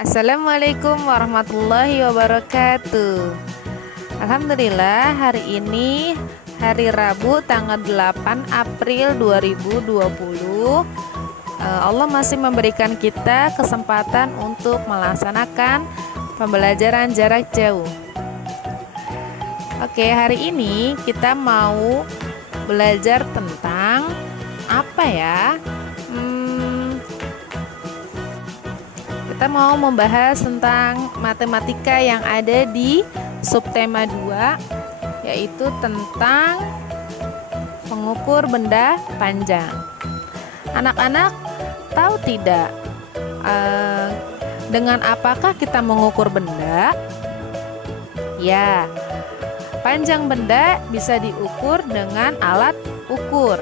Assalamualaikum warahmatullahi wabarakatuh. Alhamdulillah, hari ini hari Rabu tanggal 8 April 2020. Allah masih memberikan kita kesempatan untuk melaksanakan pembelajaran jarak jauh. Oke, hari ini kita mau belajar tentang apa ya? Kita mau membahas tentang matematika yang ada di subtema 2, yaitu tentang mengukur benda panjang. Anak-anak tahu tidak dengan apakah kita mengukur benda? Ya, panjang benda bisa diukur dengan alat ukur.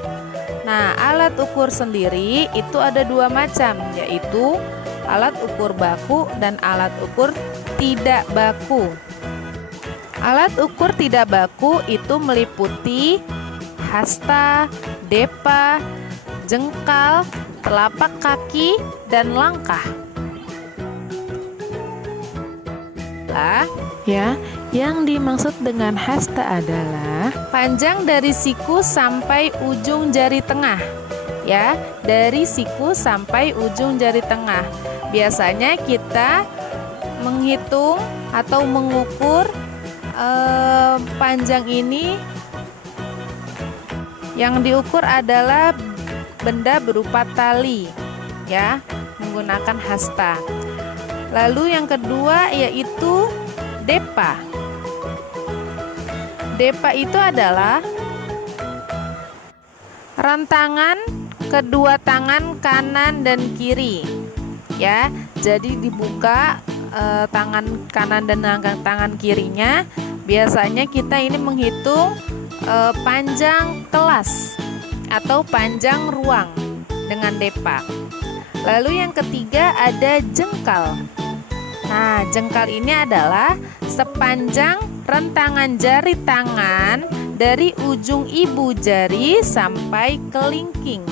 Nah, alat ukur sendiri itu ada dua macam, yaitu alat ukur baku dan alat ukur tidak baku. Alat ukur tidak baku itu meliputi hasta, depa, jengkal, telapak kaki, dan langkah. Yang dimaksud dengan hasta adalah panjang dari siku sampai ujung jari tengah. Dari siku sampai ujung jari tengah. Biasanya kita menghitung atau mengukur panjang ini, yang diukur adalah benda berupa tali, menggunakan hasta. Lalu yang kedua yaitu depa. Depa itu adalah rentangan kedua tangan kanan dan kiri. Jadi dibuka tangan kanan dan tangan kirinya. Biasanya kita ini menghitung panjang kelas atau panjang ruang dengan depa. Lalu yang ketiga ada jengkal. Nah, jengkal ini adalah sepanjang rentangan jari tangan dari ujung ibu jari sampai kelingking.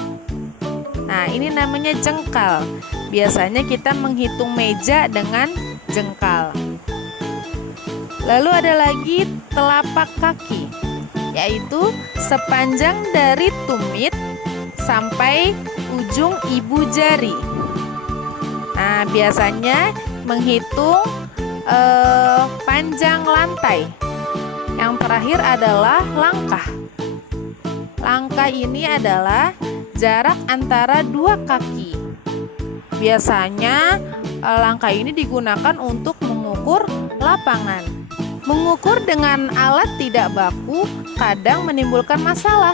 Nah, ini namanya jengkal. Biasanya kita menghitung meja dengan jengkal. Lalu ada lagi telapak kaki, yaitu sepanjang dari tumit sampai ujung ibu jari. Nah, biasanya menghitung panjang lantai. Yang terakhir adalah langkah. Langkah ini adalah jarak antara dua kaki. Biasanya langkah ini digunakan untuk mengukur lapangan. Mengukur dengan alat tidak baku kadang menimbulkan masalah.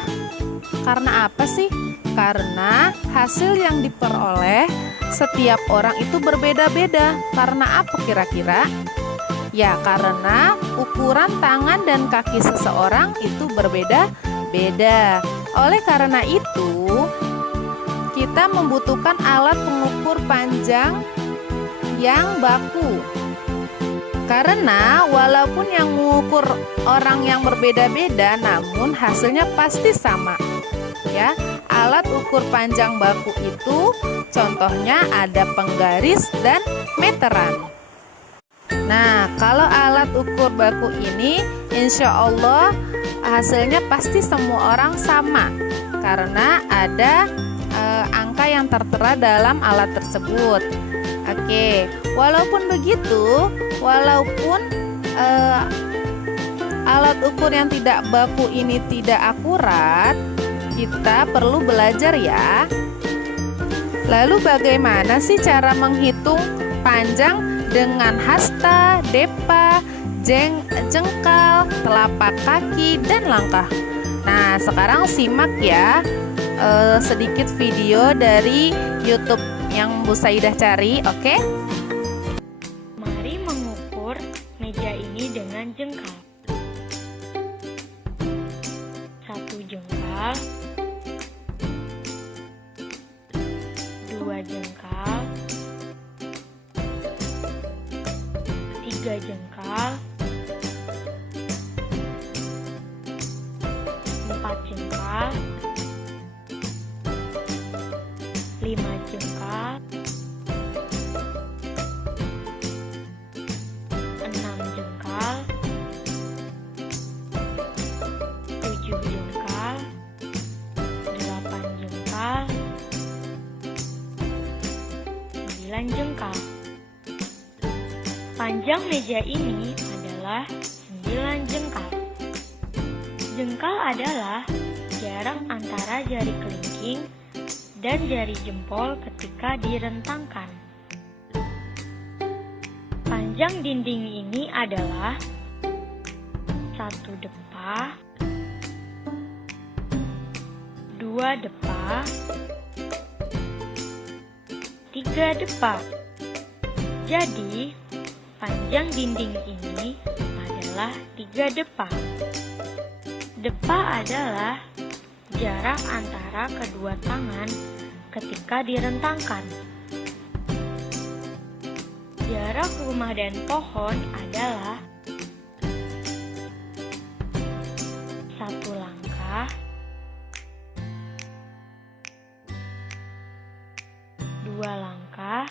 Karena apa sih? Karena hasil yang diperoleh setiap orang itu berbeda-beda. Karena apa kira-kira? Ya, karena ukuran tangan dan kaki seseorang itu berbeda-beda. Oleh karena itu, kita membutuhkan alat pengukur panjang yang baku. Karena walaupun yang mengukur orang yang berbeda-beda, namun hasilnya pasti sama. Alat ukur panjang baku itu contohnya ada penggaris dan meteran. Nah, kalau alat ukur baku ini insya Allah hasilnya pasti semua orang sama, karena ada angka yang tertera dalam alat tersebut. Oke, walaupun begitu, walaupun alat ukur yang tidak baku ini tidak akurat, kita perlu belajar ya. Lalu bagaimana sih cara menghitung panjang dengan hasta, depa, jengkal, telapak kaki, dan langkah? Nah, sekarang simak ya sedikit video dari YouTube yang Bu Saidah cari, oke? Mari mengukur meja ini dengan jengkal. 1 jengkal, 2 jengkal, 3 jengkal, 4 jengkal, 5 jengkal, jengkal. Panjang meja ini adalah 9 jengkal. Jengkal adalah jarak antara jari kelingking dan jari jempol ketika direntangkan. Panjang dinding ini adalah 1 depa, 2 depa, 3 depa. Jadi, panjang dinding ini adalah 3 depa. Depa adalah jarak antara kedua tangan ketika direntangkan. Jarak rumah dan pohon adalah 1 langkah, 2 langkah,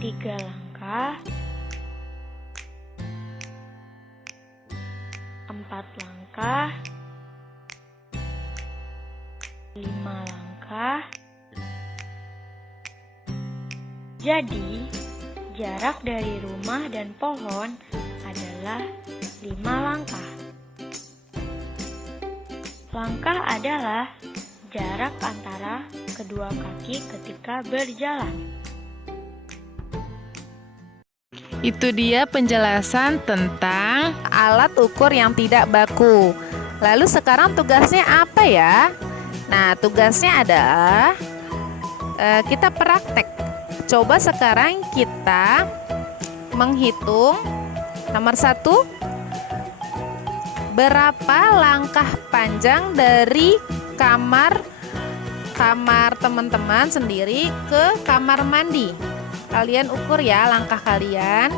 3 langkah, 4 langkah, 5 langkah. Jadi, jarak dari rumah dan pohon adalah 5 langkah. Langkah adalah jarak antara kedua kaki ketika berjalan. Itu dia penjelasan tentang alat ukur yang tidak baku. Lalu sekarang tugasnya apa ya? Nah, tugasnya adalah kita praktek. Coba sekarang kita menghitung. Nomor 1, berapa langkah panjang dari kamar teman-teman sendiri ke kamar mandi? Kalian ukur ya langkah kalian,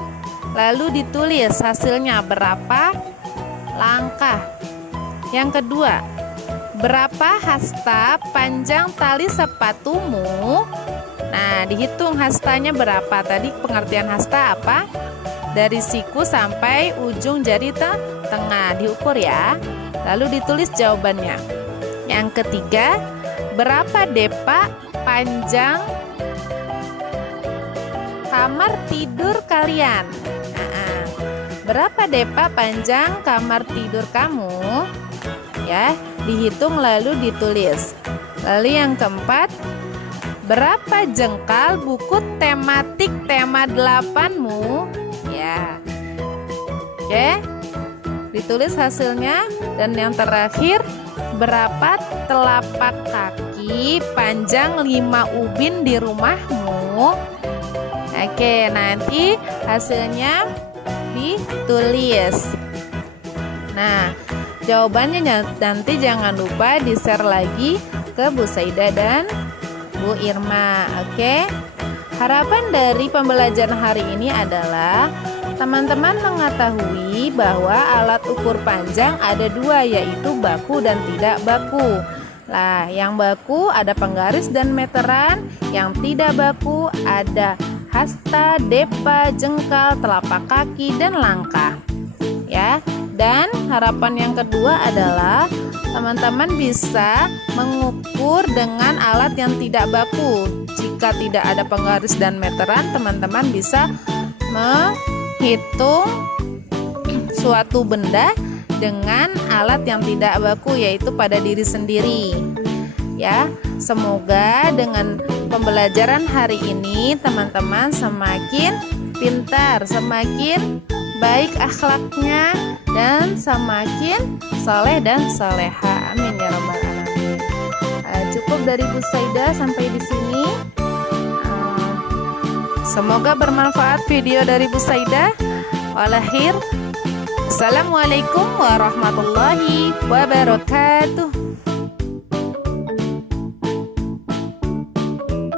lalu ditulis hasilnya berapa langkah. Yang kedua, berapa hasta panjang tali sepatumu? Nah, dihitung hastanya berapa. Tadi pengertian hasta apa? Dari siku sampai ujung jari tengah, diukur ya. Lalu ditulis jawabannya. Yang ketiga, berapa depa panjang kamar tidur kalian? Berapa depa panjang kamar tidur kamu? Ya, dihitung lalu ditulis. Lalu yang keempat, berapa jengkal buku tematik tema 8-mu? Ya. Oke. Ditulis hasilnya. Dan yang terakhir, berapa telapak kaki panjang 5 ubin di rumahmu? Oke, nanti hasilnya ditulis. Nah, jawabannya nanti jangan lupa di-share lagi ke Bu Saida dan Bu Irma. Oke. Harapan dari pembelajaran hari ini adalah teman-teman mengetahui bahwa alat ukur panjang ada 2, yaitu baku dan tidak baku. Nah, yang baku ada penggaris dan meteran, yang tidak baku ada hasta, depa, jengkal, telapak kaki, dan langkah. Ya, dan harapan yang kedua adalah teman-teman bisa mengukur dengan alat yang tidak baku. Jika tidak ada penggaris dan meteran, teman-teman bisa menghitung suatu benda dengan alat yang tidak baku, yaitu pada diri sendiri. Ya, semoga dengan pembelajaran hari ini teman-teman semakin pintar, semakin baik akhlaknya, dan semakin soleh dan soleha. Amin ya rabbal alamin. Cukup dari Bu Saida sampai di sini. Semoga bermanfaat video dari Bu Saida. Walahir. Assalamualaikum warahmatullahi wabarakatuh.